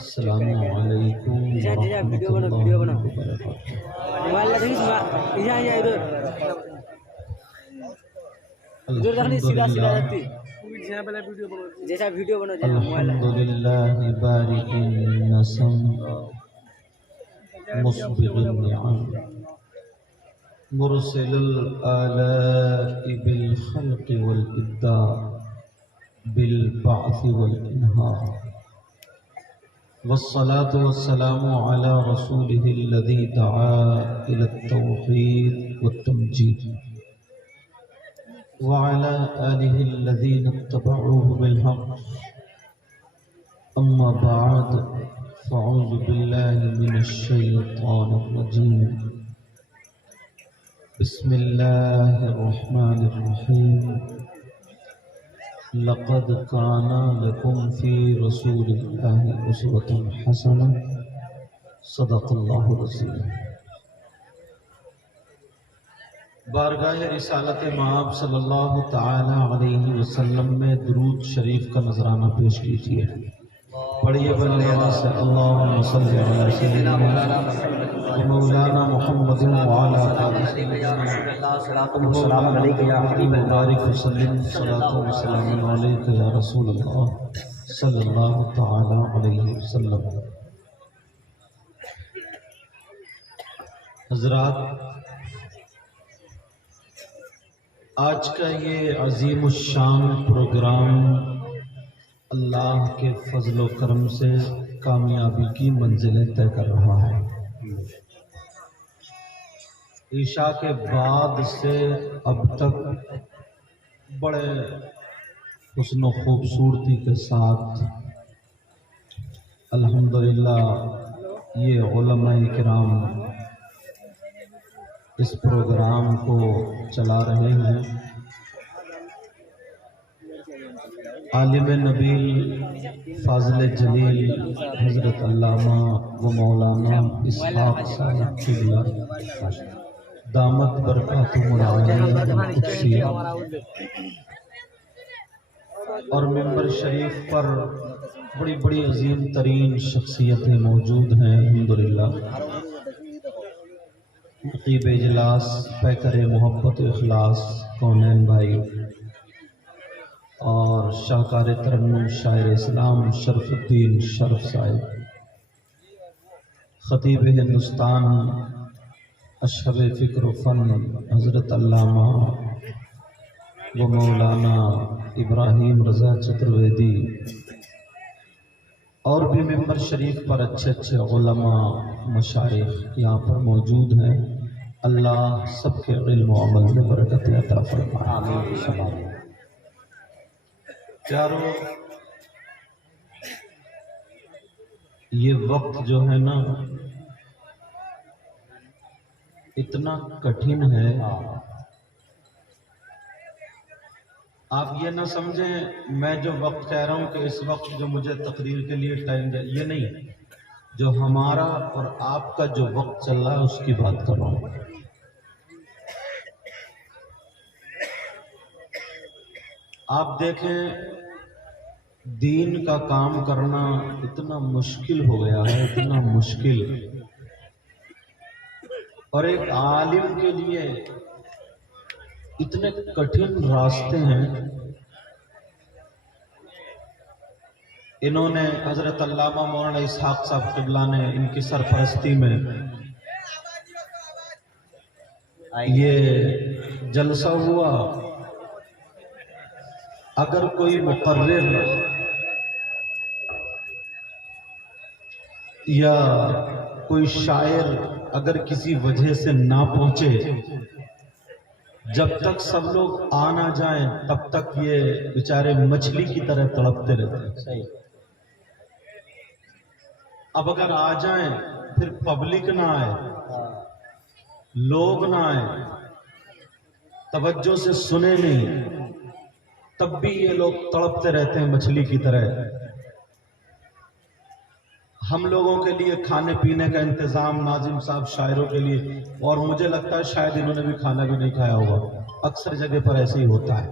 السلام علیکم ورحمۃ اللہ وبرکاتہ۔ الحمد للہ بارئ النسم مسبغ النعم مرسل الآلاء بالخلق والإبداع بالبعث والإنهاء والصلاة والسلام على رسوله الذي دعا إلى التوحيد والتمجيد وعلى آله الذين اتبعوه بالحق أما بعد فأعوذ بالله من الشيطان الرجيم بسم الله الرحمن الرحيم لقد كان لكم في رسول الله أسوة حسنة صدق الله العظيم۔ بارگاہ رسالت مآب صلی اللہ تعالی علیہ وسلم میں درود شریف کا نذرانہ پیش کیجیے۔ پڑھیے بلند آواز سے اللہم صلی علی سیدنا مولانا محمد وعلی آلہ السلام علیکم یا حبیب اللہ وسلم صلاۃ و سلام علیک یا رسول اللہ صلی اللہ تعالی علیہ وسلم۔ حضرات، آج کا یہ عظیم الشان پروگرام اللہ کے فضل و کرم سے کامیابی کی منزلیں طے کر رہا ہے۔ عشاء کے بعد سے اب تک بڑے حسن و خوبصورتی کے ساتھ الحمدللہ یہ علماء کرام اس پروگرام کو چلا رہے ہیں۔ عالم نبیل فاضل جلیل حضرت علامہ و مولانا اسحاق صاحب قبلہ دامت برکاتہم العالیہ القدسیہ اور ممبر شریف پر بڑی بڑی عظیم ترین شخصیتیں موجود ہیں الحمدللہ۔ نقیب اجلاس، پیکر محبت و اخلاص کونین بھائی اور شاہکار ترنم شاعر اسلام شرف الدین شرف صاحب، خطیب ہندوستان اشہب فکر و فن حضرت علامہ و مولانا ابراہیم رضا چترویدی اور بھی ممبر شریف پر اچھے اچھے علماء مشائخ یہاں پر موجود ہیں۔ اللہ سب کے علم و عمل میں برکت عطا فرمائے، آمین۔ پیارو، یہ وقت جو ہے نا اتنا کٹھن ہے، آپ یہ نہ سمجھیں میں جو وقت کہہ رہا ہوں کہ اس وقت جو مجھے تقریر کے لیے ٹائم دے، یہ نہیں، جو ہمارا اور آپ کا جو وقت چل رہا ہے اس کی بات کر رہا ہوں۔ آپ دیکھیں دین کا کام کرنا اتنا مشکل ہو گیا ہے، اتنا مشکل، اور ایک عالم کے لیے اتنے کٹھن راستے ہیں۔ انہوں نے حضرت علامہ مولانا اسحاق صاحب قبلہ نے ان کی سرپرستی میں یہ جلسہ ہوا۔ اگر کوئی مقرر یا کوئی شاعر اگر کسی وجہ سے نہ پہنچے، جب تک سب لوگ آ نہ جائیں تب تک یہ بیچارے مچھلی کی طرح تڑپتے رہتے ہیں۔ اب اگر آ جائیں پھر پبلک نہ آئے، لوگ نہ آئے، توجہ سے سنے نہیں، تب بھی یہ لوگ تڑپتے رہتے ہیں مچھلی کی طرح۔ ہم لوگوں کے لیے کھانے پینے کا انتظام ناظم صاحب شاعروں کے لیے، اور مجھے لگتا ہے شاید انہوں نے بھی کھانا بھی نہیں کھایا ہوگا، اکثر جگہ پر ایسے ہی ہوتا ہے۔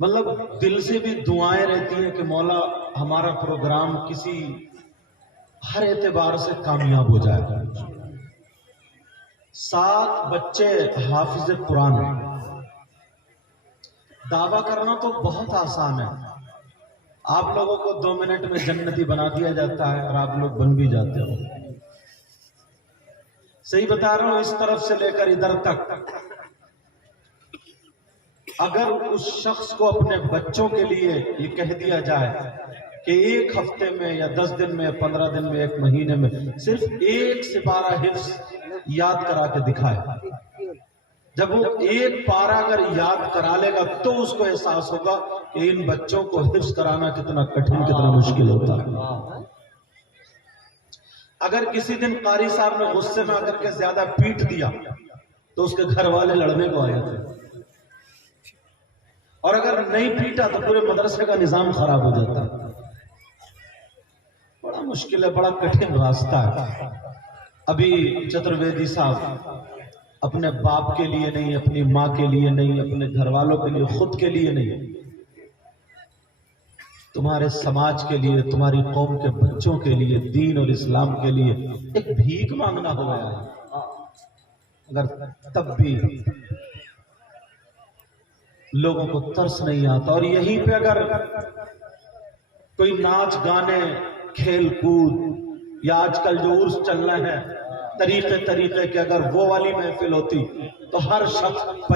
مطلب دل سے بھی دعائیں رہتی ہیں کہ مولا ہمارا پروگرام کسی ہر اعتبار سے کامیاب ہو جائے گا. 7 بچے حافظ قرآن. دعویٰ کرنا تو بہت آسان ہے. آپ لوگوں کو 2 منٹ میں جنتی بنا دیا جاتا ہے اور آپ لوگ بن بھی جاتے ہو. صحیح بتا رہا ہوں. اس طرف سے لے کر ادھر تک اگر اس شخص کو اپنے بچوں کے لیے یہ کہہ دیا جائے کہ 1 ہفتے میں یا 10 دن میں یا 15 دن میں 1 مہینے میں صرف 1 سپارہ حفظ یاد کرا کے دکھائے، جب وہ 1 پارہ اگر یاد کرا لے گا تو اس کو احساس ہوگا کہ ان بچوں کو حفظ کرانا کتنا کٹھن، کتنا مشکل ہوتا ہے. اگر کسی دن قاری صاحب نے غصے میں آ کر کے زیادہ پیٹ دیا تو اس کے گھر والے لڑنے کو آئے تھے، اور اگر نہیں پیٹا تو پورے مدرسے کا نظام خراب ہو جاتا ہے. بڑا مشکل ہے، بڑا کٹھن راستہ ہے. ابھی چترویدی صاحب اپنے باپ کے لیے نہیں، اپنی ماں کے لیے نہیں، اپنے گھر والوں کے لیے، خود کے لیے نہیں، تمہارے سماج کے لیے، تمہاری قوم کے بچوں کے لیے، دین اور اسلام کے لیے ایک بھیک مانگنا ہو گیا ہے. اگر تب بھی لوگوں کو ترس نہیں آتا، اور یہیں پہ اگر کوئی ناچ گانے، کھیل کود، یا آج کل جو عرس چل رہے ہیں طریقے کے، اگر وہ والی محفل ہوتی تو ہر شخص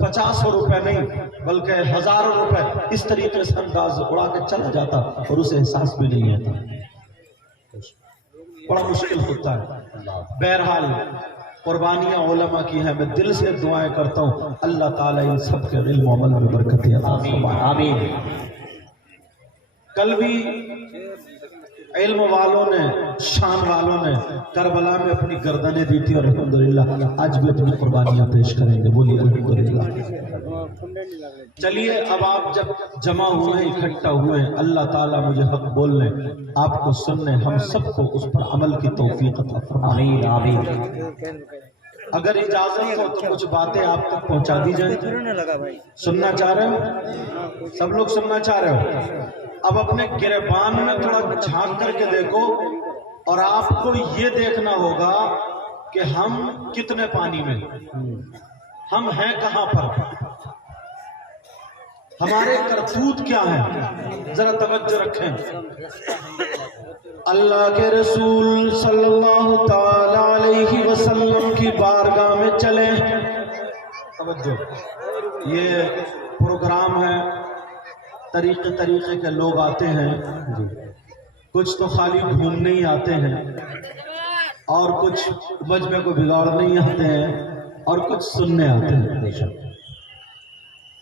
50 روپے نہیں بلکہ 1000 روپے اس طریقے سے انداز اڑا کے چلا جاتا اور اسے احساس بھی نہیں ہوتا. بڑا مشکل ہوتا ہے. بہرحال قربانیاں علماء کی ہیں. میں دل سے دعائیں کرتا ہوں اللہ تعالیٰ ان سب کے علم و عمل میں برکت عطا فرمائے. آمین. کل بھی علم والوں نے، شان والوں نے کربلا میں اپنی گردنیں دی تھی، اور الحمدللہ آج بھی اپنی قربانیاں پیش کریں گے. بولیے الحمدللہ. چلیے اب آپ جب جمع ہوئے ہیں، اکٹھا ہوئے ہیں، اللہ تعالیٰ مجھے حق بولنے، آپ کو سننے، ہم سب کو اس پر عمل کی توفیق عطا فرمائے. آمین آمین. اگر اجازت ہو تو کچھ باتیں آپ تک پہنچا دی جائیں. سننا چاہ رہے ہو؟ سب لوگ سننا چاہ رہے ہو؟ اب اپنے گریبان میں تھوڑا جھانک کر کے دیکھو، اور آپ کو یہ دیکھنا ہوگا کہ ہم کتنے پانی میں، ہم ہیں کہاں پر، ہمارے کرتوت کیا ہیں. ذرا توجہ رکھیں. اللہ کے رسول صلی اللہ تعالی علیہ وسلم کی بارگاہ میں چلیں. توجہ، یہ پروگرام ہے، طریقے کے لوگ آتے ہیں. کچھ تو خالی گھومنے ہی آتے ہیں، اور کچھ مجمع کو بگاڑنے ہی آتے ہیں، اور کچھ سننے آتے ہیں.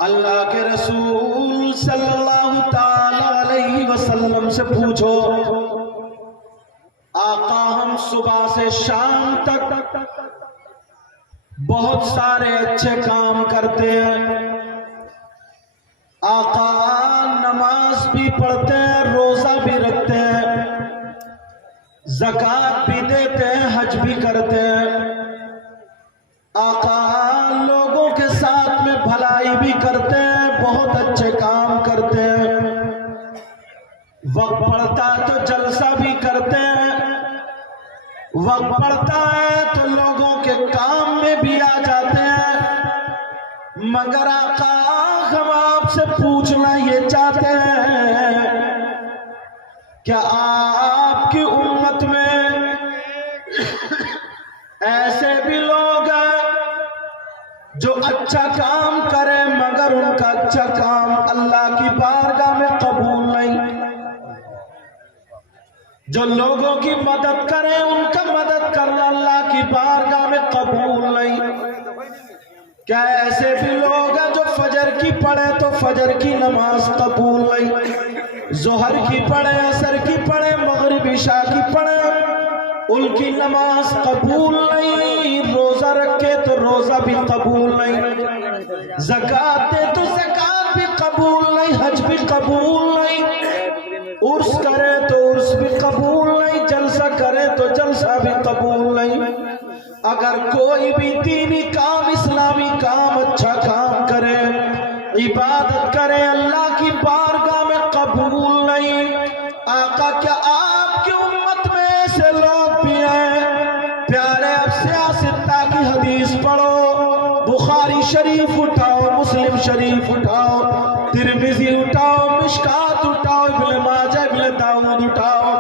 اللہ کے رسول صلی اللہ تعالی علیہ وسلم سے پوچھو، آقا ہم صبح سے شام تک بہت سارے اچھے کام کرتے ہیں، آقا نماز بھی پڑھتے ہیں، روزہ بھی رکھتے ہیں، زکوٰۃ بھی دیتے ہیں، حج بھی کرتے ہیں، آقا لوگوں کے ساتھ میں بھلائی بھی کرتے ہیں، بہت اچھے کام کرتے ہیں، وقت پڑتا ہے تو جلسہ بھی کرتے ہیں، وقت پڑتا ہے تو لوگوں کے کام میں بھی آ جاتے ہیں. مگر آقا ہم آپ سے پوچھنا یہ چاہتے ہیں، کیا آپ کی امت میں ایسے بھی لوگ ہیں جو اچھا کام کریں مگر ان کا اچھا کام اللہ کی بارگاہ میں قبول نہیں، جو لوگوں کی مدد کریں ان کا مدد کرنا اللہ کی بارگاہ میں قبول نہیں؟ کیا ایسے بھی لوگ ہیں جو فجر کی پڑھے تو فجر کی نماز قبول نہیں، ظہر کی پڑھے، عصر کی پڑھے، مغرب عشاء کی پڑھے، ان کی نماز قبول نہیں، روزہ رکھے تو روزہ بھی قبول نہیں، زکوٰۃ دے تو زکوٰۃ بھی قبول نہیں، حج بھی قبول نہیں، عرس کرے تو عرس بھی قبول نہیں، جلسہ کرے تو جلسہ بھی قبول نہیں. اگر کوئی بھی دینی کام، اسلامی کام، اچھا کام کرے، عبادت کرے، اللہ کی بارگاہ میں قبول نہیں. آقا کیا آپ کی امت میں ایسے لوگ بھی ہیں پیارے؟ اب سیاستہ کی حدیث پڑھو، بخاری شریف اٹھاؤ، مسلم شریف اٹھاؤ، ترمذی اٹھاؤ، مشکات اٹھاؤ، ابن ماجہ، ابن داؤد اٹھاؤ،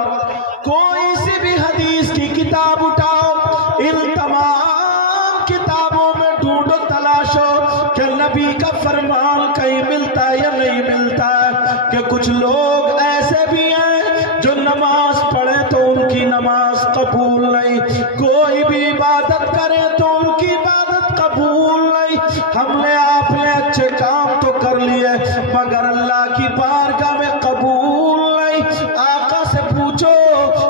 کوئی سی بھی حدیث کی کتاب اٹھاؤ، ان تمام کتابوں میں ڈھونڈو، تلاشو کہ نبی کا فرمان کہیں ملتا ہے یا نہیں ملتا ہے، کہ کچھ لوگ ایسے بھی ہیں جو نماز پڑھے تو ان کی نماز قبول نہیں، کوئی بھی عبادت کرے تو ان کی عبادت قبول نہیں۔ ہم نے آپ نے اچھے کام تو کر لیے مگر اللہ کی بارگاہ میں قبول نہیں۔ آقا سے پوچھو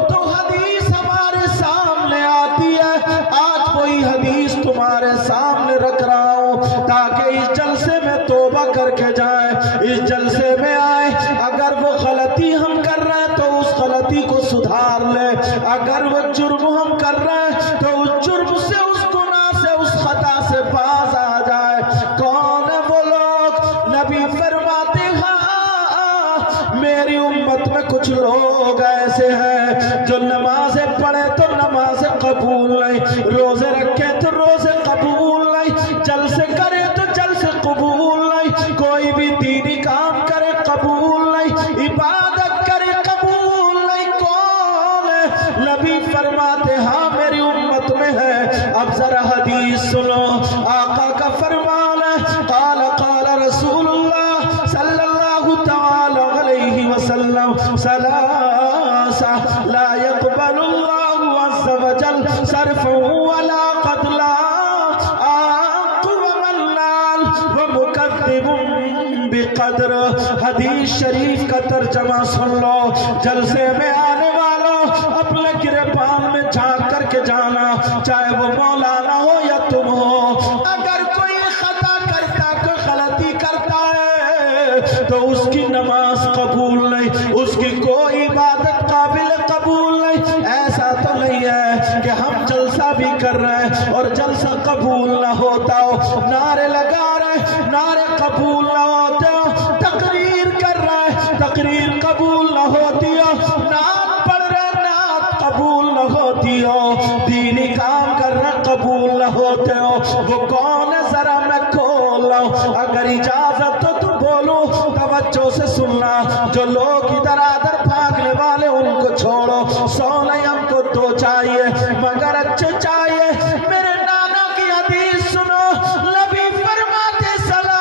تو حدیث ہمارے سامنے آتی ہے، آج وہی حدیث تمہارے سامنے رکھ رہا ہوں تاکہ اس جلسے میں توبہ کر کے جائیں، اس جلسے میں آئے، اگر وہ غلطی ہم کر رہے ہیں تو اس غلطی کو سدھار لے، اگر وہ جرم ہم کر رہے ہیں تو اس جرم سے، اس گناہ سے، اس خطا سے باز آ جائے۔ کون ہے وہ لوگ؟ نبی فرماتے ہیں میری امت میں کچھ لوگ ایسے ہیں جو نمازیں پڑھے تو نمازیں قبول نہیں، روزے رکھے تو روزے قبول نہیں، جلسے کرے تو جلسے قبول نہیں، کوئی بھی دینی کام کرے قبول نہیں، عبادت کرے قبول نہیں۔ کون ہے؟ نبی فرماتے ہاں میری امت میں ہے۔ اب ذرا حدیث سنو، آقا کا فرمان ہے، قال قال رسول اللہ صلی اللہ تعالی علیہ وسلم ثلاثہ لا يقبل اللہ عز وجل صرفا ولا قتلا، آق ومنال ومکذب بقدر۔ حدیث شریف کا ترجمہ سن لو، جلسے میں آنے والوں اپنے گریبان میں جھانک کر کے جانا، چاہے وہ مولانا ہو یا تم ہو، اگر کوئی خطا کرتا، کوئی غلطی کرتا ہے تو اس کی نماز قبول نہیں، اس کی کوئی عبادت قابل قبول نہیں۔ ایسا تو نہیں ہے کہ ہم جلسہ بھی کر رہے ہیں اور جلسہ قبول نہ ہوتا ہو، نعرے لگا رہے، نعرے قبول نہ ہوتے ہو، تقریر کر رہے، تقریر قبول نہ ہوتی ہو، نعت پڑھ رہے، نعت قبول نہ ہوتی ہو، دینی کام کر رہے قبول نہ ہوتے ہو، وہ کون ہے ذرا میں کھول لاؤں؟ اگر اجازت ہو تو بولوں، توجہ سے سننا، جو لوگ ادھر ادھر بھاگنے والے ان کو چھوڑو، سونے ہم کو تو چاہیے مگر اچھے چاہیے۔ میرے نانا کی حدیث سنو، نبی فرماتے سلاسہ،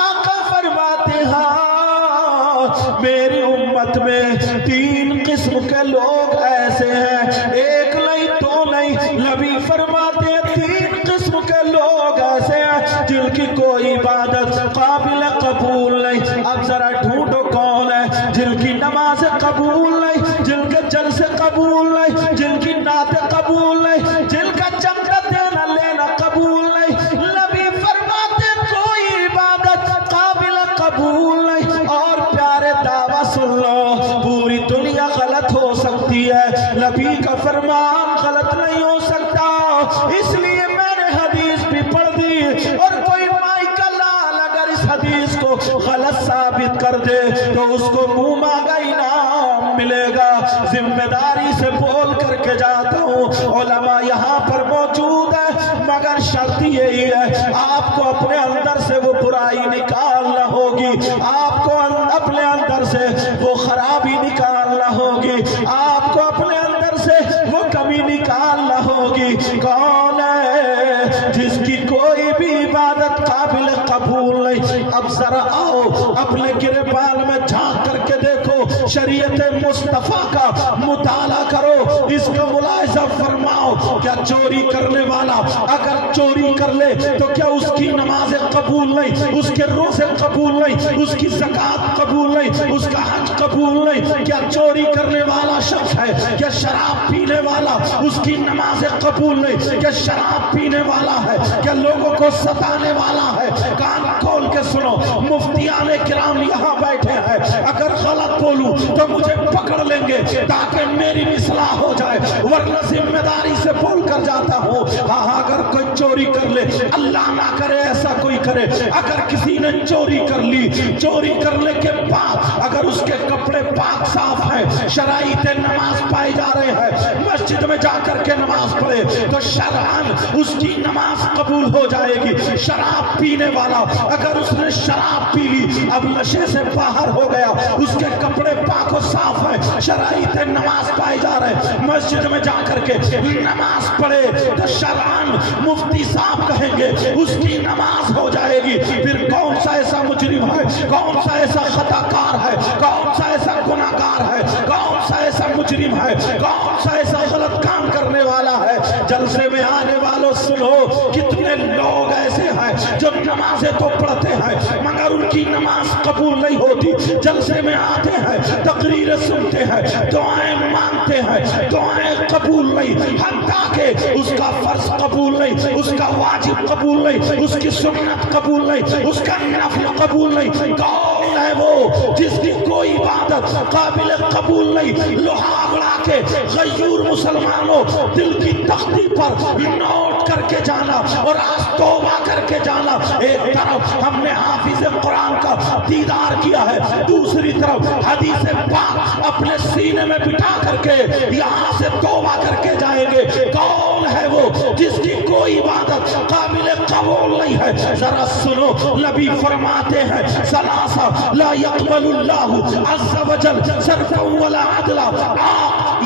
آقا فرماتے ہاں میری امت میں تین قسم کے لوگ ایسے ہیں، ایک نہیں دو نہیں، نبی فرماتے ہیں تین قسم کے لوگ ایسے ہیں جن کی کوئی عبادت قابل قبول نہیں۔ اب ذرا ڈھونڈو کون ہے؟ جن کی نماز قبول نہیں، جن کے جلسے قبول نہیں، جن کی نعتیں قبول نہیں، جن کا چندہ دینا لینا قبول نہیں۔ نبی فرماتے کوئی عبادت قابل قبول نہیں۔ اور پیارے دعویٰ سن لو، پوری دنیا غلط ہو سکتی ہے، نبی کا فرمان غلط نہیں ہو سکتا، اس لیے میں نے حدیث بھی پڑھ دی، اور کوئی مائی کا لال اگر اس حدیث کو غلط ثابت کر دے تو اس کو منہ مانگا انعام ملے گا۔ ذمہ داری سے بول کر کے جاتا ہوں، علماء یہاں پر موجود ہے، مگر شرط یہی ہے آپ کو اپنے اندر سے وہ برائی نکالنا ہوگی، آپ کو اپنے اندر سے وہ خرابی نکالنا ہوگی، آپ کو اپنے اندر سے وہ کمی نکالنا ہوگی۔ کون ہے جس کی کوئی بھی عبادت قابل قبول نہیں؟ اب ذرا آؤ اپنے گریبان میں جھانک کر کے دیکھو، شریعت مصطفیٰ کا مطالعہ کرو، اس کا ملاحظہ فرماؤ۔ کیا چوری کرنے والا اگر چوری کر لے تو کیا اس کی نمازیں قبول نہیں، اس کے روزے قبول نہیں، اس کی زکوٰۃ قبول نہیں، اس کا حج قبول نہیں؟ کیا چوری کرنے والا شخص ہے؟ کیا شراب پینے والا اس کی نمازیں قبول نہیں؟ کیا شراب پینے والا ہے؟ کیا لوگوں کو ستانے والا ہے؟ کان کھول کے سنو، مفتیان کرام یہاں بیٹھے ہیں، اگر غلط بولوں تو مجھے پکڑ لیں گے تاکہ میری اصلاح ہو جائے، ورنہ ذمہ داری سے بول کر جاتا ہوں۔ ہاں اگر کوئی چوری کر لے، اللہ نہ کرے ایسا کوئی کرے، اگر کسی نے چوری کر لی، چوری کرنے کے بعد شرائط نماز پائے جا رہے ہیں، مسجد میں جا کر کے نماز پڑھے تو شرعاً اس کی نماز قبول ہو جائے گی۔ شراب پینے والا اگر اس نے شراب پی لی، اب نشے سے باہر ہو گیا، اس کے کپڑے پاک و صاف ہیں، شرائط نماز پائے جا رہے ہیں، مسجد میں جا کر کے نماز پڑھے تو شرعاً مفتی صاحب کہیں گے اس کی نماز ہو جائے گی۔ پھر کون سا ایسا مجرم ہے، کون سا ایسا خطا کار ہے، کون سا ایسا گناہگار ہے، کون سا ایسا مجرم ہے، کون سا ایسا غلط کام کرنے والا ہے؟ جلسے میں آنے والوں سنو، کتنے لوگ ایسے ہیں جو نمازیں تو پڑھتے ہیں مگر ان کی نماز قبول نہیں ہوتی، جلسے میں آتے ہیں، تقریریں سنتے ہیں، دعائیں مانگتے ہیں، دعائیں قبول نہیں، حتیٰ کہ اس کا فرض قبول نہیں، اس کا واجب قبول نہیں، اس کی سنت قبول نہیں، اس کا نفل قبول نہیں۔ کون ہے وہ جس کی کوئی عبادت قابل قبول نہیں؟ لوہا اڑا کے غیور مسلمانوں دل کی تختی پر نوٹ کر کے جانا اور آج توبہ کر کے جانا، ایک طرف ہم نے حافظ قرآن کا دیدار کیا ہے، دوسری طرف حدیث پاک اپنے سینے میں بٹھا کر کے یہاں سے توبہ کر کے جائیں گے۔ کون ہے وہ جس کی کوئی عبادت قابل قبول نہیں ہے؟ ذرا سنو، نبی فرماتے ہیں ثلاثہ لا يقبل اللہ عز وجل صرفا ولا عدلا،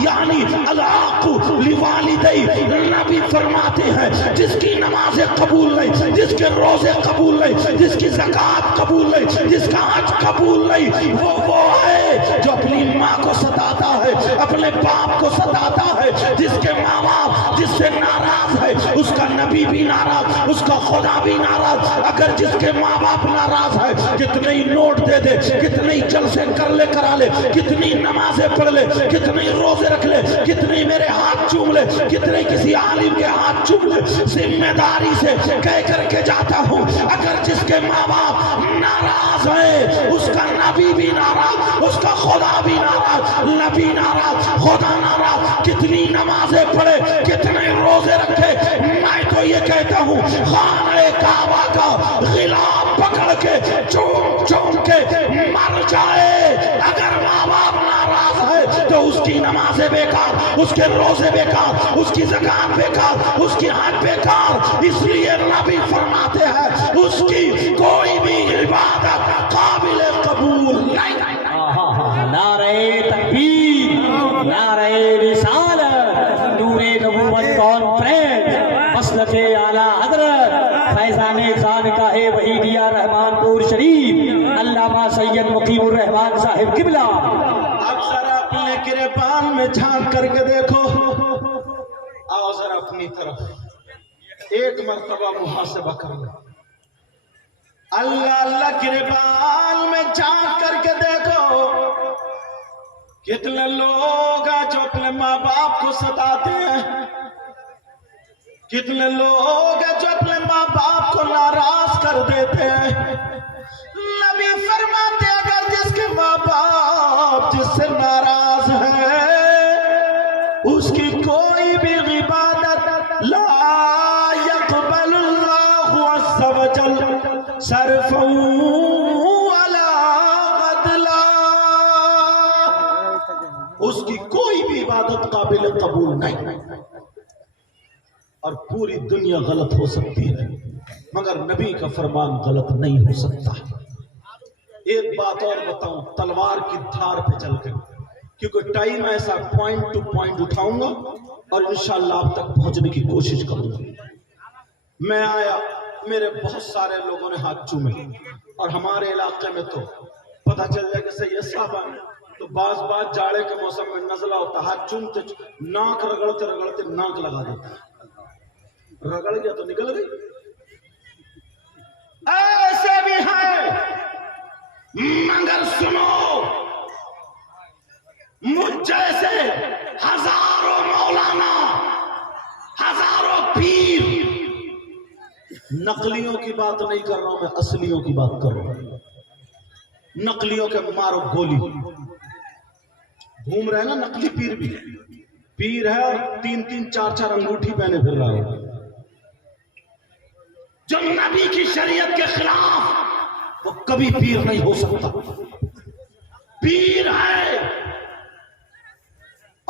یعنی العاق لوالدی، نبی فرماتے ہیں جس کی نمازیں قبول نہیں، جس کے روزے قبول نہیں، جس کی زکوٰۃ قبول نہیں، جس کا حج قبول نہیں، وہ ہے جو اپنی ماں کو ستاتا ہے، اپنے باپ کو ستاتا ہے، جس کے ماں باپ جس سے ناراض ہے، اس کا نبی بھی ناراض، اس کا خدا بھی ناراض۔ اگر جس کے ماں باپ ناراض ہے، کتنے ہی نوٹ دے دے، کتنے ہی جلسے کر لے کرا لے، کتنی نمازیں پڑھ لے، کتنے روزے رکھ لے، کتنے میرے ہاتھ چوم لے، کتنے کسی عالم کے ہاتھ چوم لے، ذمہ داری سے کہہ کر کے جاتا ہوں اگر جس کے ماں باپ ناراض ہے، اس کا نبی بھی ناراض، اس کا خدا بھی ناراض، نبی ناراض، خدا ناراض۔ کتنی نمازیں پڑھے، کتنے روزے رکھے، میں تو یہ کہتا ہوں خانہ کعبہ کا غلاف پکڑ کے چوم چوم کے مر جائے۔ اگر ماں باپ ناراض ہے تو اس کی نمازیں بیکار، اس کے روزے بیکار، اس کی زکوٰۃ بیکار، اس کی حج بیکار۔ اس لیے نبی فرماتے ہیں اس کی کوئی بھی عبادت قابل قبول نہیں۔ نعرہ تکبیر، نعرہ رسالت، نور نبوت کانفرنس، مسلک اعلیٰ حضرت فیضان خانقاہ وحیدیہ رحمان پور شریف، علامہ سید مقیم الرحمان صاحب قبلہ۔ اب ذرا اپنے گریبان میں جھانک کر کے دیکھو، آؤ ذرا اپنی طرف ایک مرتبہ محاسبہ کرو۔ اللہ اللہ گریبان میں جھانک کر کے دیکھو، کتنے لوگ ہیں جو اپنے ماں باپ کو ستاتے ہیں، کتنے لوگ ہیں جو اپنے ماں باپ کو ناراض کر دیتے ہیں۔ نبی فرماتے اگر جس کے ماں باپ جس سے ناراض ہے، اس کی کوئی بھی عبادت لا يقبل اللہ عز وجل صرفا ولا عدلا، اس کی کوئی بھی عبادت قابل قبول نہیں۔ اور پوری دنیا غلط ہو سکتی ہے مگر نبی کا فرمان غلط نہیں ہو سکتا۔ ایک بات اور بتاؤں تلوار کی دھار پہ چل کر، کیونکہ ٹائم ایسا پوائنٹ ٹو پوائنٹ اٹھاؤں گا اور انشاءاللہ آپ تک پہنچنے کی کوشش کروں گا۔ میں آیا، میرے بہت سارے لوگوں نے ہاتھ چومے، اور ہمارے علاقے میں تو پتہ چل جائے کہ سید صاحب آئے تو بعض جاڑے کے موسم میں نزلہ ہوتا، ہاتھ چومتے ناک رگڑتے رگڑتے ناک لگا دیتا، رگڑ گیا تو نکل گئی۔ ایسے بھی ہیں مگر سنو، مجھ جیسے ہزاروں مولانا، ہزاروں پیر، نقلیوں کی بات نہیں کر رہا ہوں، میں اصلیوں کی بات کر رہا ہوں۔ نقلیوں کے مارو گولی، گھوم رہے نا نقلی پیر بھی، پیر ہے اور تین تین چار چار انگوٹھی پہنے پھر رہا ہے، جو نبی کی شریعت کے خلاف، وہ کبھی پیر نہیں ہو سکتا۔ پیر ہے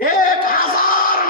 1000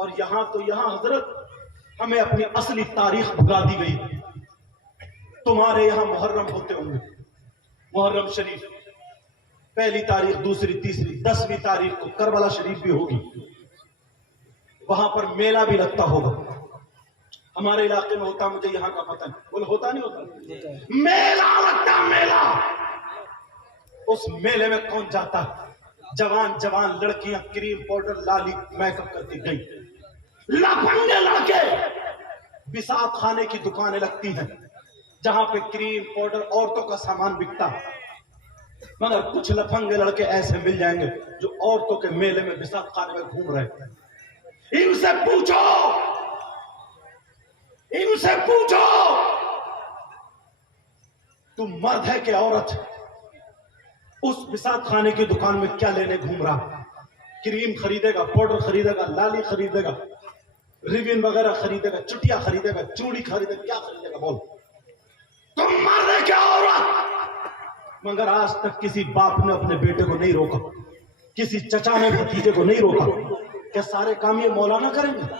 اور یہاں تو یہاں حضرت ہمیں اپنی اصلی تاریخ بھلا دی گئی. تمہارے یہاں محرم ہوتے ہوں گے، محرم شریف، پہلی تاریخ، دوسری، تیسری، 10ویں تاریخ کو کربلا شریف بھی ہوگی، وہاں پر میلہ بھی لگتا ہوگا. ہمارے علاقے میں ہوتا، مجھے یہاں کا پتہ نہیں، بولے ہوتا نہیں ہوتا، میلہ لگتا، میلہ. اس میلے میں کون جاتا؟ جوان جوان لڑکیاں کریم پاؤڈر لالی میک اپ کرتی گئی، لفنگے لڑکے. بساط خانے کی دکانیں لگتی ہیں جہاں پہ کریم پاؤڈر عورتوں کا سامان بکتا، مگر کچھ لفنگے لڑکے ایسے مل جائیں گے جو عورتوں کے میلے میں بساط خانے میں گھوم رہے ہیں. ان سے پوچھو، ان سے پوچھو تم مرد ہے کہ عورت؟ اس بساط خانے کی دکان میں کیا لینے گھوم رہا؟ کریم خریدے گا، پاؤڈر خریدے گا، لالی خریدے گا، ریبن وغیرہ خریدے گا، چٹیا خریدے گا، چوڑی خریدے گا، کیا خریدے گا؟ بول، تم مرد ہے کیا عورت؟ مگر آج تک کسی باپ نے اپنے بیٹے کو نہیں روکا، کسی چچا نے بھتیجے کو نہیں روکا. کیا سارے کام یہ مولانا کریں گے؟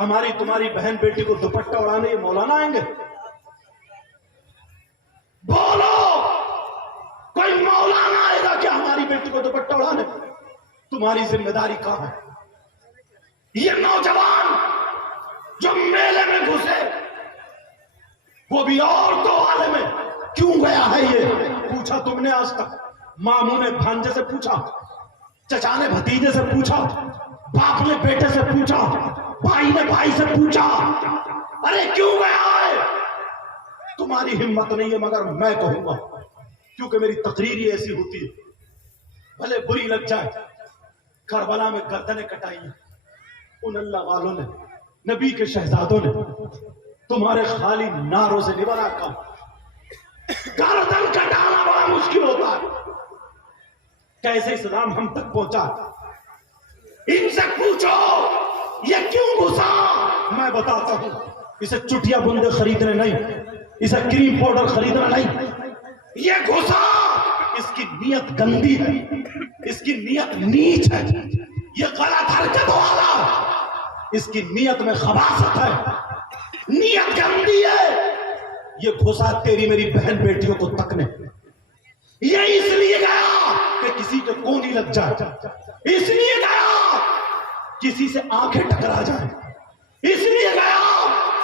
ہماری تمہاری بہن بیٹی کو دوپٹہ اڑانے یہ مولانا آئیں گے؟ بولو، کوئی مولانا آئے گا کیا ہماری بیٹی کو دوپٹہ اڑانے؟ تمہاری ذمہ داری کہاں ہے؟ یہ نوجوان جو میلے میں گھسے، وہ بھی عورتوں والے میں کیوں گیا ہے؟ یہ پوچھا تم نے آج تک؟ ماموں نے بھانجے سے پوچھا، چچا نے بھتیجے سے پوچھا، باپ نے بیٹے سے پوچھا، بھائی نے بھائی سے پوچھا، ارے کیوں گیا ہے؟ تمہاری ہمت نہیں ہے، مگر میں کہوں گا، کیونکہ میری تقریر ہی ایسی ہوتی ہے، بھلے بری لگ جائے. کربلا میں گردنیں کٹائی ان اللہ والوں نے، نبی کے شہزادوں نے، تمہارے خالی نعروں سے نہیں بنا کام. گردن کٹانا بڑا مشکل ہوتا ہے. کیسے اسلام ہم تک پہنچا؟ ان سے پوچھو یہ کیوں گھسا؟ میں بتاتا ہوں. اسے چٹیا بندے خریدنے نہیں، اسے کریم پاؤڈر خریدنا نہیں. یہ گھسا، اس کی نیت گندی ہے، اس کی نیت نیچ ہے، یہ غلط حرکت والا، اس کی نیت میں خباثت ہے، نیت گندی ہے. یہ گھسا تیری میری بہن بیٹیوں کو تکنے. یہ اس لیے گیا کہ کسی کے کونی لگ جائے، اس لیے گیا کسی سے آنکھیں ٹکرا جائے، اس لیے گیا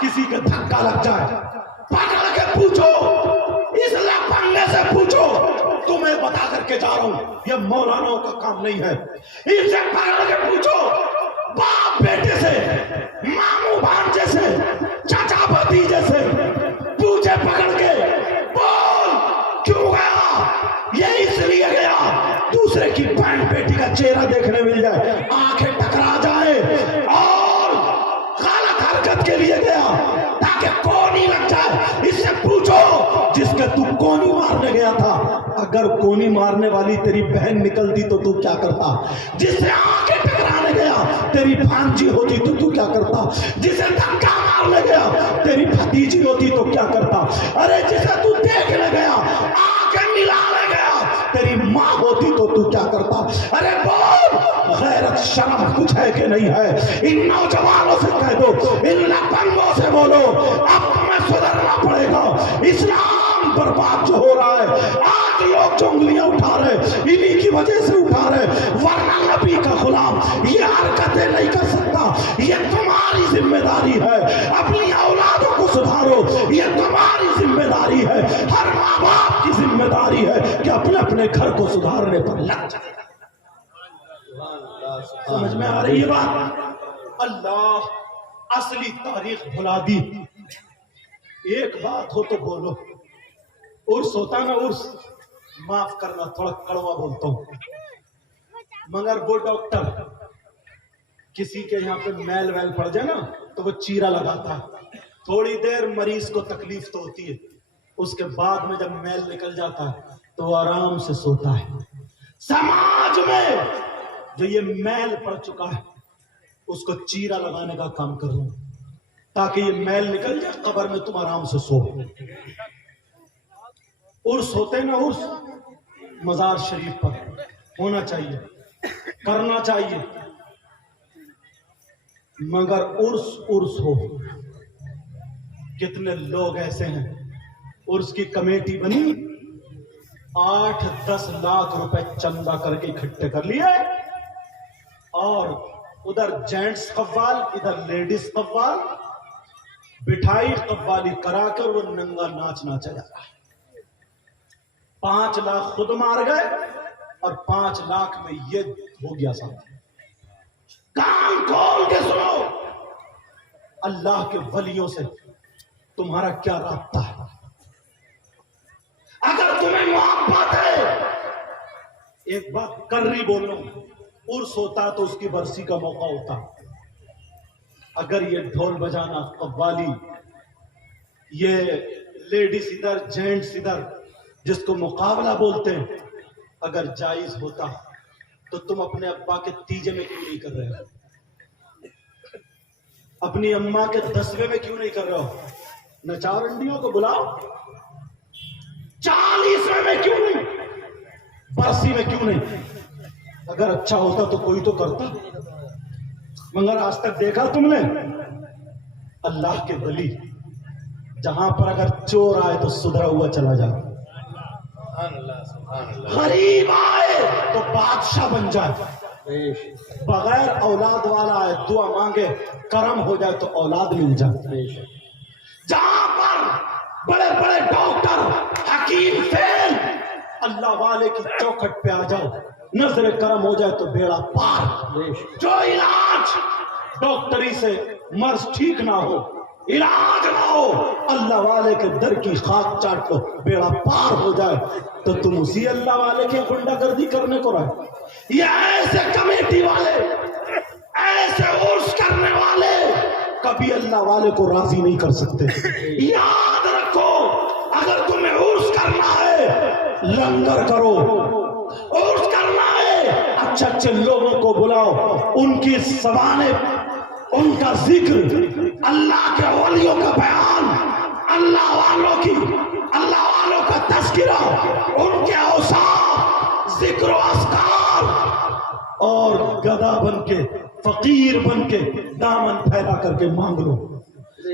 کسی کے دھکا لگ جائے. پکڑ کے پوچھو، اس لفنگے سے پوچھو. تمہیں بتا کر کے جا رہا ہوں، یہ مولاناؤں کا کام نہیں ہے. ان سے پکڑ کے پوچھو، باپ بیٹے سے، ماموں بھانجے سے، چچا بھتیجے سے پوچھے پکڑ کے. بول کیوں گیا؟ یہ اس لیے گیا دوسرے کی بہن بیٹی کا چہرہ دیکھنے مل جائے، آنکھیں ٹکرا جائے، اور غلط حرکت کے لیے گیا تاکہ کونی لگ جائے. اس سے پوچھو جس کے تو کونی مارنے گیا تھا، اگر کونی مارنے والی تیری بہن نکلتی تو تو کیا کرتا؟ جس سے آنکھیں ٹکرانے گیا تیری بھانجی ہوتی تو کیا کرتا؟ جسے دھکا مارنے گیا تیری بھتیجی ہوتی تو کیا کرتا؟ ارے جسے تو دیکھنے گیا، آنکھیں ملانے گیا، تیری ماں ہوتی تو کیا کرتا؟ ارے بول، غیرت شرم کچھ ہے کہ نہیں ہے؟ ان نوجوانوں سے کہہ دو، ان لفنگوں سے بولو، اب تمہیں سدھرنا پڑے گا. اسلام برباد جو ہو رہا ہے، آج لوگ جو انگلیاں اٹھا رہے انہی کی وجہ سے اٹھا رہے، ورنہ نبی کا غلام یہ حرکتیں نہیں کر سکتا. یہ تمہاری ذمہ داری ہے، اپنی اولادوں کو سدھارو، یہ تمہاری ذمہ داری ہے، ہر ماں باپ کی ذمہ داری ہے کہ اپنے اپنے گھر کو سدھارنے پر لگ جائے. سمجھ میں آ رہی ہے بات؟ اللہ اصلی تاریخ بھلا دی. ایک بات ہو تو بولو، عرس ہوتا نا، عرس، معاف کرنا تھوڑا کڑوا بولتا ہوں، مگر وہ ڈاکٹر کسی کے یہاں پہ میل ویل پڑ جائے نا تو وہ چیرا لگاتا ہے. تھوڑی دیر مریض کو تکلیف تو ہوتی ہے، اس کے بعد میں جب میل نکل جاتا ہے تو وہ آرام سے سوتا ہے. سماج میں جو یہ میل پڑ چکا ہے اس کو چیرا لگانے کا کام کر رہا ہوں تاکہ یہ میل نکل جائے، قبر میں تم آرام سے سو. عرس ہوتے نا، عرس مزار شریف پر ہونا چاہیے، کرنا چاہیے. مگر عرس ہو. کتنے لوگ ایسے ہیں عرس کی کمیٹی بنی 8-10 لاکھ روپے چندہ کر کے اکٹھے کر لیے اور ادھر جینٹس قوال ادھر لیڈیز قوال بٹھائی قوالی کرا کر وہ ننگا ناچ ناچا جا رہا ہے. 5 لاکھ خود مار گئے اور 5 لاکھ میں یہ ہو گیا ساتھ. کان کھول کے سنو اللہ کے ولیوں سے تمہارا کیا رابطہ ہے؟ اگر تمہیں محبت ہے ایک بات کر رہی بولو عرس ہوتا تو اس کی برسی کا موقع ہوتا. اگر یہ ڈھول بجانا قوالی یہ لیڈیز ادھر جینٹس ادھر جس کو مقابلہ بولتے ہیں اگر جائز ہوتا تو تم اپنے ابا کے تیجے میں کیوں نہیں کر رہے ہو؟ اپنی اماں کے 10ویں میں کیوں نہیں کر رہے ہو؟ نچارنڈیوں کو بلاؤ 40ویں میں کیوں نہیں؟ برسی میں کیوں نہیں؟ اگر اچھا ہوتا تو کوئی تو کرتا. مگر آج تک دیکھا تم نے اللہ کے ولی جہاں پر اگر چور آئے تو سدھرا ہوا چلا جائے, غریب آئے تو بادشاہ بن جائے, بغیر اولاد والا آئے دعا مانگے کرم ہو جائے تو اولاد مل جائے. جہاں پر بڑے بڑے ڈاکٹر حکیم فیل اللہ والے کی چوکھٹ پہ آ جاؤ نظر کرم ہو جائے تو بیڑا پار. جو علاج ڈاکٹری سے مرض ٹھیک نہ ہو علاج نہ ہو اللہ والے کے در کی خاک چاٹ لو بیڑا پار ہو جائے تو تم اسی اللہ والے کی غنڈہ گردی کرنے کو رہے. یہ ایسے کمیٹی والے ایسے عرس کرنے والے کبھی اللہ والے کو راضی نہیں کر سکتے. یاد رکھو اگر تمہیں عرس کرنا ہے لنگر کرو, عرس کرنا ہے اچھے اچھے لوگوں کو بلاؤ, ان کی زبانیں ان کا ذکر اللہ کے ولیوں کا بیان اللہ والوں کا تذکرہ ان کے اوصاف ذکر و اذکار اور گدا بن کے فقیر بن کے دامن پھیلا کر کے مانگ لو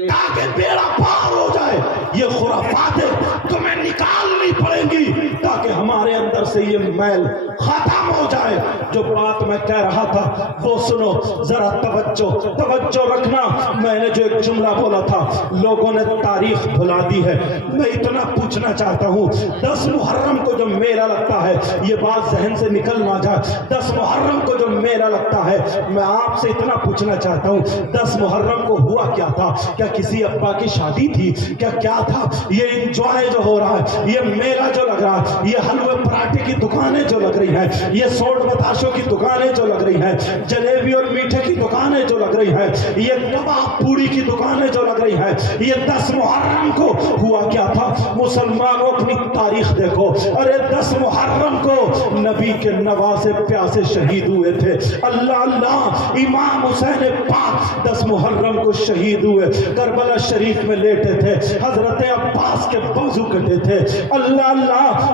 تاکہ بیڑا پار ہو جائے. یہ خرافاتیں تمہیں نکالنی پڑیں گی تاکہ ہمارے اندر سے یہ میل ختم ہو جائے. جو بات میں کہہ رہا تھا وہ سنو ذرا توجہ رکھنا. میں نے جو ایک جملہ بولا تھا لوگوں نے تاریخ بھلا دی ہے. میں اتنا پوچھنا چاہتا ہوں 10 محرم کو جو میلہ لگتا ہے یہ بات ذہن سے نکل نہ جائے. 10 محرم کو جو میلہ لگتا ہے میں آپ سے اتنا پوچھنا چاہتا ہوں 10 محرم کو ہوا کیا تھا؟ کیا کسی ابا کی شادی تھی؟ کیا تھا؟ یہ انجوائے جو ہو رہا ہے یہ میلہ جو لگ رہا ہے یہ حلوے پراٹھے کی دکانیں جو لگ رہی ہیں یہ سوٹ بتاشوں کی دکانیں جو لگ رہی ہیں جلیبی اور میٹھے کی دکانیں جو لگ رہی ہیں یہ کباب پوری کی دکانیں جو لگ رہی ہیں یہ 10 محرم کو ہوا کیا تھا؟ مسلمانوں اپنی تاریخ دیکھو. ارے 10 محرم کو نبی کے نواسے پیاسے شہید ہوئے تھے. اللہ امام حسین پاک 10 محرم کو شہید ہوئے کربلا شریف میں لیٹے تھے. حضرت عباس کے بازو کٹے تھے. اللہ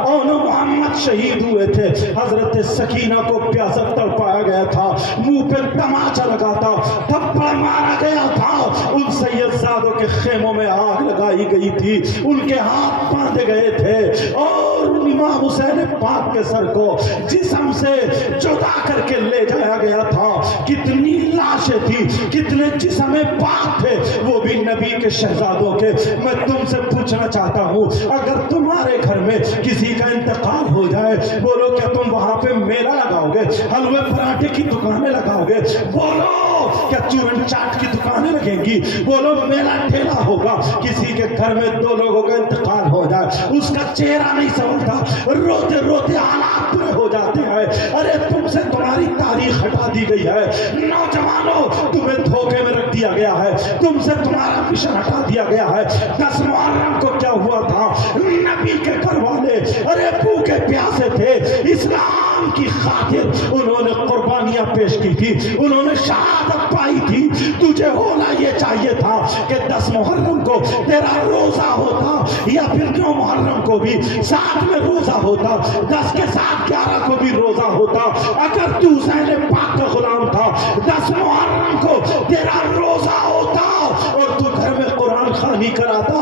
اون محمد شہید ہوئے تھے. حضرت سکینہ کو پیاسا تڑپایا گیا تھا منہ پہ تماچا لگا تھا تھپڑ مارا گیا تھا. ان سید زادوں کے خیموں میں آگ لگائی گئی تھی ان کے ہاتھ باندھے گئے تھے اور امام حسین پاک کے سر کو جسم سے جدا کر کے لے جایا گیا تھا. کتنی لاشیں تھی کتنے جسم پاک تھے وہ بھی نبی کے شہزادوں کے. میں تم سے پوچھنا چاہتا ہوں اگر تمہارے گھر میں کسی کا انتقال ہو جائے بولو کیا تم وہاں پہ میلہ لگاؤ گے؟ حلوے پراٹھے کی دکانیں لگاؤ گے؟ بولو کیا چورن چاٹ کی دکانیں لگیں گی؟ بولو میلہ ٹھیلا ہوگا؟ کسی کے گھر میں 2 لوگوں کا انتقال ہو جائے اس کا چہرہ نہیں سنبھلتا روتے روتے حالات پورے ہو جاتے ہیں. ارے تم سے تمہاری تاریخ ہٹا دی گئی ہے. نوجوانوں تمہیں دھوکے میں رکھ دیا گیا ہے. تم سے تمہارا مشن ہٹا دیا گیا ہے. 10 محرم کو کیا ہوا تھا؟ نبی کے گھر والے ارے بھوکے پیاسے تھے. اسلام کی خاطر انہوں نے قربانیاں پیش کی تھی انہوں نے شہادت پائی تھی. تجھے ہونا یہ چاہیے تھا کہ 10 محرم کو تیرا روزہ ہوتا یا پھر 9 محرم کو بھی ساتھ میں روزہ ہوتا 10 کے ساتھ 11 کو بھی روزہ ہوتا. اگر تو حسین پاک کا غلام تھا 10 محرم کو تیرا روزہ ہوتا اور تو گھر میں قرآن خوانی کراتا،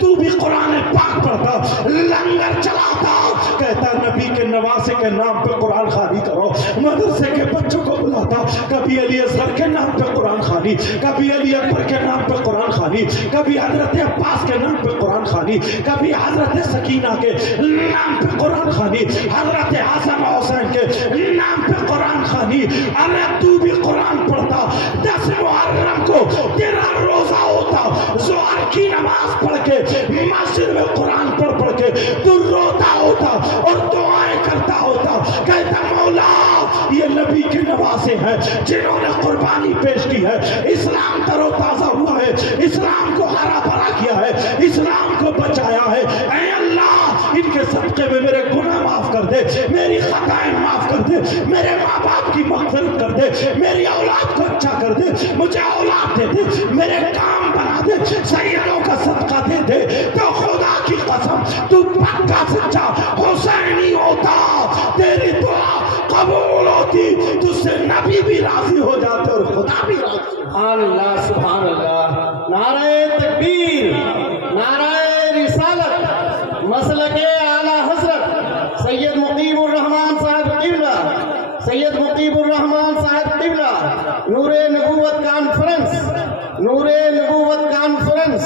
تو بھی قرآن پاک پڑھتا، لنگر چلاتا، کہتا نبی کے نواسے کے نام پہ قرآن خوانی کرو، مدرسے کے بچوں کو بلاتا، کبھی علی اصغر کے نام پہ قرآن خوانی، کبھی علی اکبر کے نام پہ قرآن خوانی، کبھی حضرت عباس کے نام پہ قرآن خوانی، کبھی حضرت سکینہ کے نام پہ قرآن خوانی، حضرت حسن حسین کے نام پہ قرآن خوانی۔ ارے تو بھی قرآن پڑھتا، 10 محرم کو تیرا روزہ ہوتا، ظہر کی نماز پڑھ کے مسجد میں قرآن پڑھ کے تو روتا ہوتا اور دعائیں کرتا ہوتا، کہتا مولا یہ نبی کے نواسے ہیں جنہوں نے قربانی پیش کی ہے، اسلام تر و تازہ ہوا ہے، اسلام کو ہرا بھرا کیا ہے، اسلام کو بچایا ہے، اے اللہ ان کے صدقے میں میرے گناہ معاف کر دے، میری خطائیں معاف کر دے، میرے ماں باپ کی مغفرت کر دے، میری اولاد کو اچھا کر دے، مجھے اولاد دے دے، میرے کام بنا دے، سیدوں کا صدقہ دے دے، تو خدا کی قسم تو پکا سچا حسینی ہوتا، تیری دعا قبول ہوتی، تجھ سے نبی بھی راضی ہو جاتے اور خدا بھی راضی۔ سبحان اللہ سبحان اللہ، نعرہ تکبیر، نعرہ رسالت، مسلک اعلی حضرت سید مقیم الرحمان صاحب قبلہ، سید مقیم الرحمان صاحب قبلہ، نور نبوت کانفرنس، نور نبوت کانفرنس،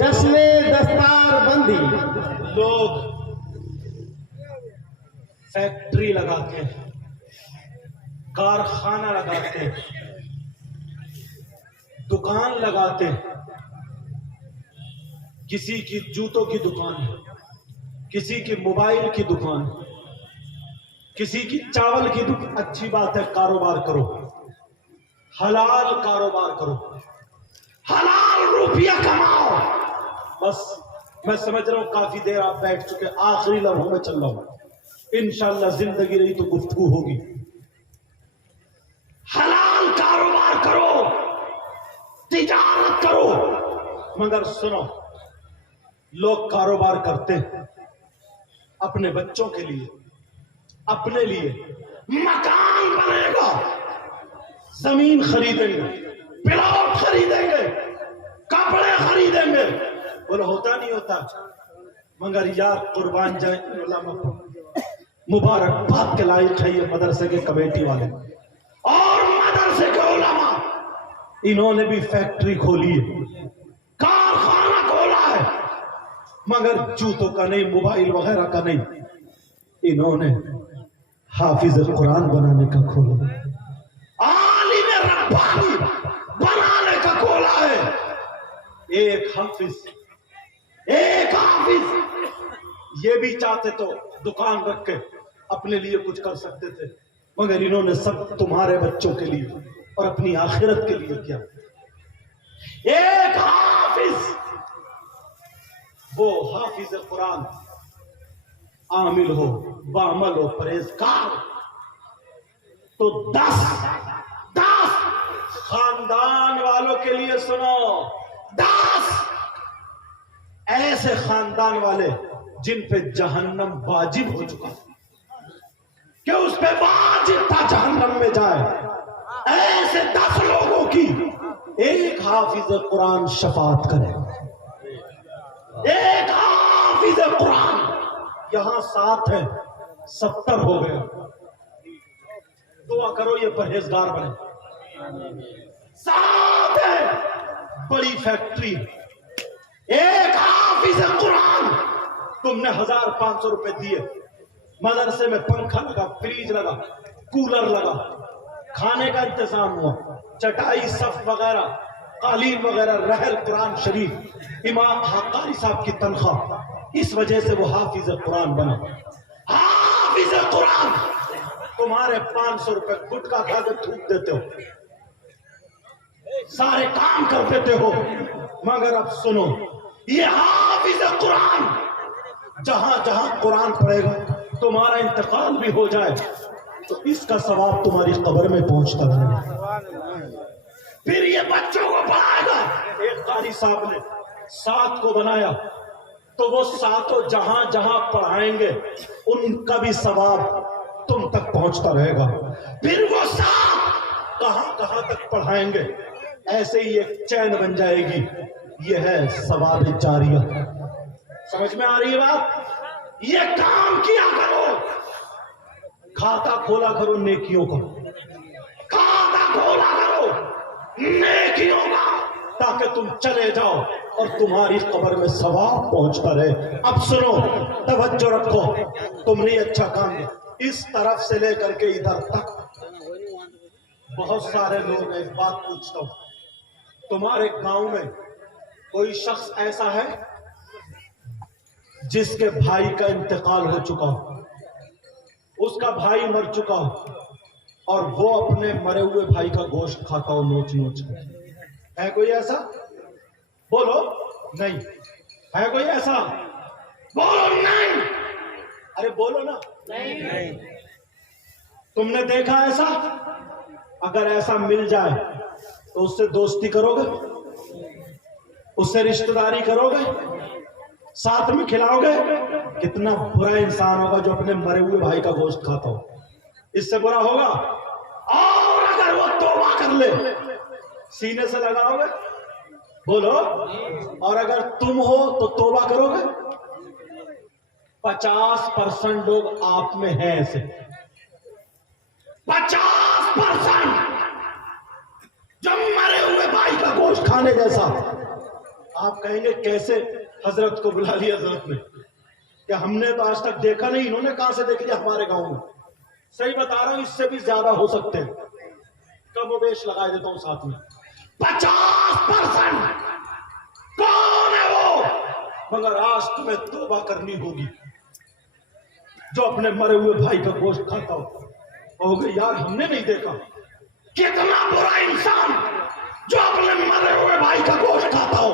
جشن دستار بندی۔ لوگ فیکٹری لگاتے ہیں، کارخانہ لگاتے ہیں، دکان لگاتے ہیں، کسی کی جوتوں کی دکان ہے، کسی کی موبائل کی دکان ہے، کسی کی چاول کی دکان۔ اچھی بات ہے، کاروبار کرو، حلال کاروبار کرو، حلال روپیہ کماؤ۔ بس میں سمجھ رہا ہوں کافی دیر آپ بیٹھ چکے، آخری لمحوں میں چل رہا ہوں، انشاءاللہ زندگی رہی تو گفتگو ہوگی۔ حلال کاروبار کرو، تجارت کرو، مگر سنو، لوگ کاروبار کرتے ہیں اپنے بچوں کے لیے، اپنے لیے مکان بنے گا، زمین خریدیں گے، پلاٹ خریدیں گے، کپڑے خریدیں گے، بولو ہوتا نہیں ہوتا؟ مگر یار قربان جائیں علماء کو، مبارکباد کے لائق ہے یہ مدرسے کے کمیٹی والے اور مدرسے کے علماء، انہوں نے بھی فیکٹری کھولی ہے، کارخانہ کھولا ہے، مگر جوتوں کا نہیں، موبائل وغیرہ کا نہیں، انہوں نے حافظ قرآن بنانے کا کھولا ہے، عالم ربانی بنانے کا کھولا ہے۔ ایک حافظ یہ بھی چاہتے تو دکان رکھ کے اپنے لیے کچھ کر سکتے تھے، مگر انہوں نے سب تمہارے بچوں کے لیے اور اپنی آخرت کے لیے کیا۔ ایک حافظ، وہ حافظ قرآن عامل ہو، بعمل ہو، پرہیزگار، تو 10 خاندان والوں کے لیے سنو، 10 ایسے خاندان والے جن پہ جہنم واجب ہو چکا کہ اس پہ واجب تھا جہنم میں جائے، ایسے 10 لوگوں کی ایک حافظ قرآن شفاعت کرے، ایک حافظ قرآن۔ یہاں 7 ہے، 70 ہو گئے، دعا کرو یہ پرہیزگار بنے۔ 7 ہے، بڑی فیکٹری، ایک حافظ قرآن، تم نے 1500 روپے دیے، مدرسے میں پنکھا لگا، فریج لگا، کولر لگا، کھانے کا انتظام ہوا، چٹائی، صف وغیرہ، قالین وغیرہ، رحل قرآن شریف، امام قاری صاحب کی تنخواہ، اس وجہ سے وہ حافظ قرآن بنا۔ حافظ قرآن، تمہارے 500 روپے گٹکا کھا کے تھوک دیتے ہو، سارے کام کر دیتے ہو، مگر اب سنو، یہ حافظ قرآن جہاں جہاں قرآن پڑھے گا، تمہارا انتقال بھی ہو جائے تو اس کا ثواب تمہاری قبر میں پہنچتا رہے، پھر یہ بچوں کو پڑھائے گا۔ ایک قاری صاحب نے 7 کو بنایا تو وہ 7 جہاں جہاں پڑھائیں گے ان کا بھی ثواب تم تک پہنچتا رہے گا، پھر وہ 7 کہاں کہاں تک پڑھائیں گے، ایسے ہی ایک چین بن جائے گی. یہ ہے ثواب جاریہ. سمجھ میں آ رہی ہے بات؟ یہ کام کیا کرو، کھاتا کھولا کرو نیکیوں کا، کھاتا کھولا کرو نیکیوں کا، تاکہ تم چلے جاؤ اور تمہاری قبر میں ثواب پہنچتا رہے. اب سنو، توجہ رکھو، تم نے اچھا کام کیا. اس طرف سے لے کر کے ادھر تک بہت سارے لوگ. ایک بات پوچھتا ہوں، تمہارے گاؤں میں کوئی شخص ایسا ہے جس کے بھائی کا انتقال ہو چکا ہو، اس کا بھائی مر چکا ہو اور وہ اپنے مرے ہوئے بھائی کا گوشت کھاتا ہو نوچ نوچ کے؟ ہے کوئی ایسا؟ بولو. نہیں. ہے کوئی ایسا؟ بولو نہیں. ارے بولو نا. نہیں. تم نے دیکھا ایسا؟ اگر ایسا مل جائے تو اس سے دوستی کرو گے؟ اس سے رشتہ داری کرو گے؟ ساتھ میں کھلاؤ گے؟ کتنا برا انسان ہوگا جو اپنے مرے ہوئے بھائی کا گوشت کھاتا ہو. اس سے برا ہوگا. اور اگر وہ توبہ کر لے، سینے سے لگاؤ گے؟ بولو. اور اگر تم ہو تو توبہ کرو گے؟ 50% لوگ آپ میں ہیں ایسے. 50% جو مرے ہوئے بھائی کا گوشت کھانے جیسا. آپ کہیں گے کیسے حضرت کو بلا لیا حضرت نے؟ کہ ہم نے تو آج تک دیکھا نہیں، انہوں نے کہاں سے دیکھ لیا ہمارے گاؤں میں؟ صحیح بتا رہا ہوں، اس سے بھی زیادہ ہو سکتے ہیں. کم و بیش لگا دیتا ہوں ساتھ میں. 50% کون ہے وہ؟ مگر آج تمہیں توبہ کرنی ہوگی. جو اپنے مرے ہوئے بھائی کا گوشت کھاتا ہو، کہو گے یار ہم نے نہیں دیکھا. کتنا برا انسان جو اپنے مرے ہوئے بھائی کا گوشت کھاتا ہو.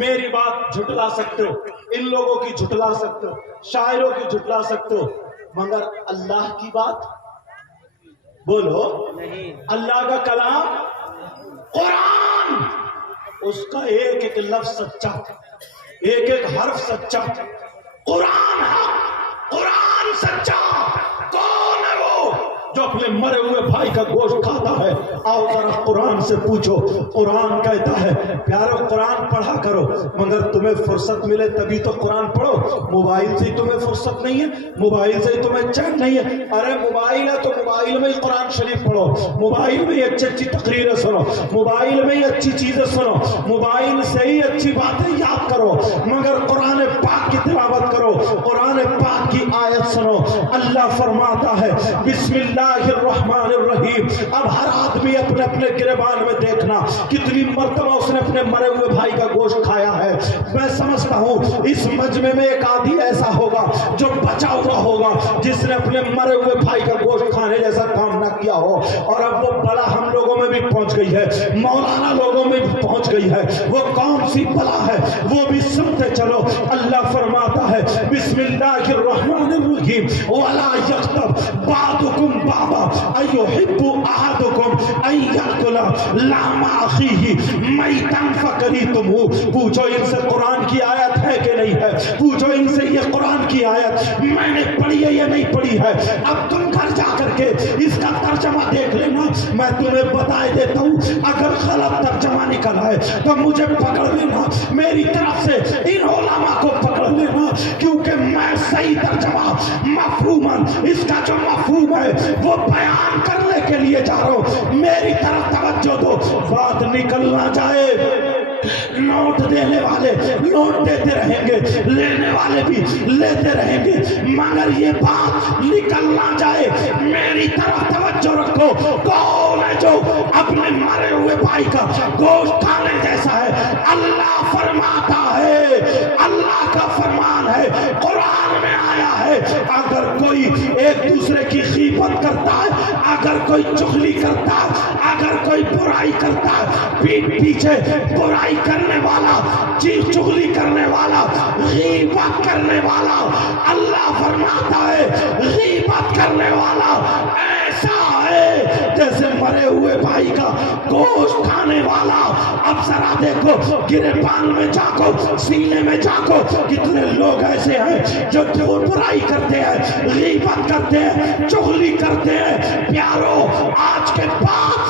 میری بات جھٹلا سکتے ہو، ان لوگوں کی جھٹلا سکتے ہو، شاعروں کی جھٹلا سکتے ہو، مگر اللہ کی بات بولو. اللہ کا کلام قرآن، اس کا ایک ایک لفظ سچا، ایک ایک حرف سچا. قرآن حق، قرآن سچا. کون ہے وہ جو اپنے مرے ہوئے بھائی کا گوشت کھاتا ہے؟ آؤ ذرا قرآن سے پوچھو. قرآن کہتا ہے پیارو قرآن پڑھا کرو، مگر تمہیں فرصت ملے تبھی تو قرآن پڑھو. موبائل سے ہی تمہیں فرصت نہیں ہے، موبائل سے ہی تمہیں چین نہیں ہے. ارے موبائل ہے تو موبائل میں ہی قرآن شریف پڑھو، موبائل میں ہی اچھی اچھی تقریریں سنو، موبائل میں ہی اچھی چیزیں سنو، موبائل سے ہی اچھی باتیں یاد کرو، مگر قرآن پاک کی تلاوت کرو، قرآن پاک کی آیت سنو. اللہ فرماتا ہے بسم اللہ الرحمن الرحیم. اب ہر آدمی اپنے اپنے گریبان میں دیکھنا کتنی مرتبہ اس نے اپنے مرے ہوئے بھائی کا گوشت کھایا ہے. میں سمجھتا ہوں اس مجمع میں ایک آدھی ایسا ہوگا جو بچا ہوا ہوگا جس نے اپنے مرے ہوئے بھائی کا گوشت کھانے جیسا کام نہ کیا ہو. اور اب وہ بلا ہم لوگوں میں بھی پہنچ گئی ہے، مولانا لوگوں میں بھی پہنچ گئی ہے. وہ کون سی بلا ہے وہ بھی سنتے چلو. اللہ فرماتا ہے بسم اللہ الرحمن الرحیم ولا یغتب بعضکم بعضا ایحب احدکم ان یاکل لحم اخیہ میتا فکریہتموہ. پوچھو ان سے قرآن کی آیت ہے کہ نہیں ہے، پوچھو ان سے یہ قرآن کی آیت میں نے پڑھی ہے یا نہیں پڑھی ہے. اب تم گھر جا کر کے اس کا ترجمہ دیکھ لینا. میں تمہیں بتائے دیتا ہوں اگر غلط ترجمہ نکل آئے تو مجھے پکڑ لینا، میری طرف سے ان علماء کو پکڑ لینا، کیونکہ میں صحیح ترجمہ مفہوماً اس کا جو مفہوم ہے وہ بیان کرنے کے لیے جا رہا ہوں. میری طرف توجہ دو، بات نکل نہ جائے. نوٹ دینے والے نوٹ دیتے رہیں گے، لینے والے بھی لیتے رہیں گے، مگر یہ بات نکل نہ جائے. میری طرف توجہ رکھو. کون ہے جو اپنے مرے ہوئے بھائی کا گوشت کھانے جیسا ہے؟ اللہ فرماتا ہے، اللہ کا فرمان ہے، قرآن میں آیا ہے اگر کوئی ایک دوسرے کی غیبت کرتا ہے، اگر کوئی چغلی کرتا ہے، اگر کوئی برائی کرتا ہے، پیٹھ پیچھے برائی کرنے والا، چغلی کرنے والا، غیبت کرنے والا، اللہ فرماتا ہے غیبت کرنے والا ایسا ہے جیسے مرے ہوئے بھائی کا گوشت کھانے والا. اب ذرا دیکھو گریبان میں جاکو، سینے میں جاکو، کتنے لوگ ایسے ہیں جو برائی کرتے ہیں، غیبت کرتے ہیں، چغلی کرتے ہیں. پیارو آج کے بعد